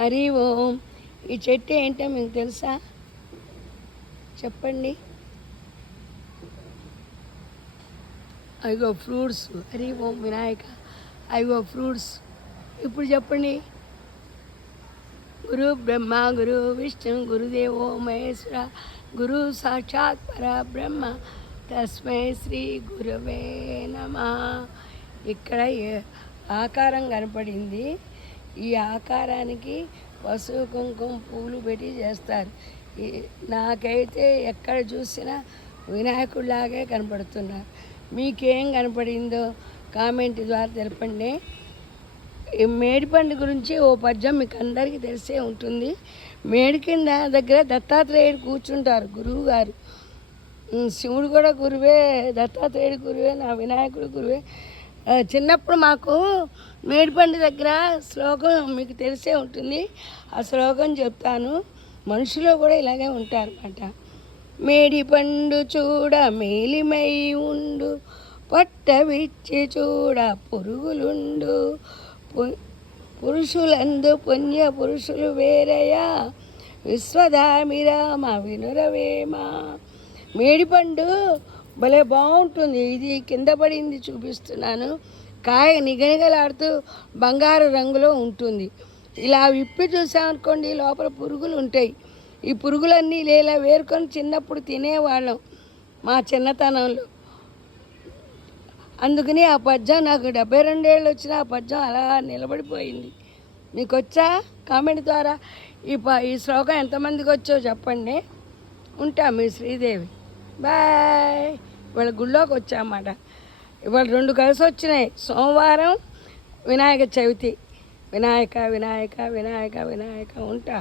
హరి ఓం. ఈ చెట్టు ఏంటో మీకు తెలుసా? చెప్పండి. అవిగో ఫ్రూట్స్. హరి ఓం వినాయక. అవిగో ఫ్రూట్స్. ఇప్పుడు చెప్పండి. గురు బ్రహ్మ గురు విష్ణు గురుదేవో మహేశ్వర గురు సాక్షాత్ పరబ్రహ్మ తస్మై శ్రీ గురవే నమః. ఇక్కడ ఆకారం కనపడింది. ఈ ఆకారానికి పసుపు కుంకుమ పూలు పెట్టి చేస్తారు. నాకైతే ఎక్కడ చూసినా వినాయకుడిలాగే కనపడుతున్నారు. మీకేం కనపడిందో కామెంట్ ద్వారా తెలపండి. మేడిపండు గురించి ఓ పద్యం మీకు అందరికీ తెలిసే ఉంటుంది. మేడి కింద దగ్గర దత్తాత్రేయుడు కూర్చుంటారు, గురువు గారు. శివుడు కూడా గురువే, దత్తాత్రేయుడు గురువే, నా వినాయకుడు గురువే. చిన్నప్పుడు మాకు మేడిపండు దగ్గర శ్లోకం మీకు తెలిసే ఉంటుంది. ఆ శ్లోకం చెప్తాను. మనుషులు కూడా ఇలాగే ఉంటారు అన్నమాట. మేడిపండు చూడ మేలిమై ఉండు, పట్టవిచ్చి చూడ పురుగులుండు, పురుషులందు పుణ్య పురుషులు వేరయా, విశ్వదామిరామ వినురవేమ. మేడిపండు భలే బాగుంటుంది. ఇది కింద పడింది చూపిస్తున్నాను. కాయ నిగనిగలాడుతూ బంగారు రంగులో ఉంటుంది. ఇలా విప్పి చూసామనుకోండి, లోపల పురుగులు ఉంటాయి. ఈ పురుగులన్నీ ఇలా వేరుకొని చిన్నప్పుడు తినేవాళ్ళం మా చిన్నతనంలో. అందుకని ఆ పద్యం నాకు 72 ఏళ్ళు వచ్చిన ఆ పద్యం అలా నిలబడిపోయింది. మీకు వచ్చా? కామెంట్ ద్వారా ఈ శ్లోకం ఎంతమందికి వచ్చో చెప్పండి. ఉంటా. మీ శ్రీదేవి. బాయ్. ఇవాళ గుళ్ళోకి వచ్చామన్నమాట. ఇవాళ 2 కలిసి వచ్చినాయి. సోమవారం వినాయక చవితి. వినాయక వినాయక వినాయక వినాయక. ఉంటా.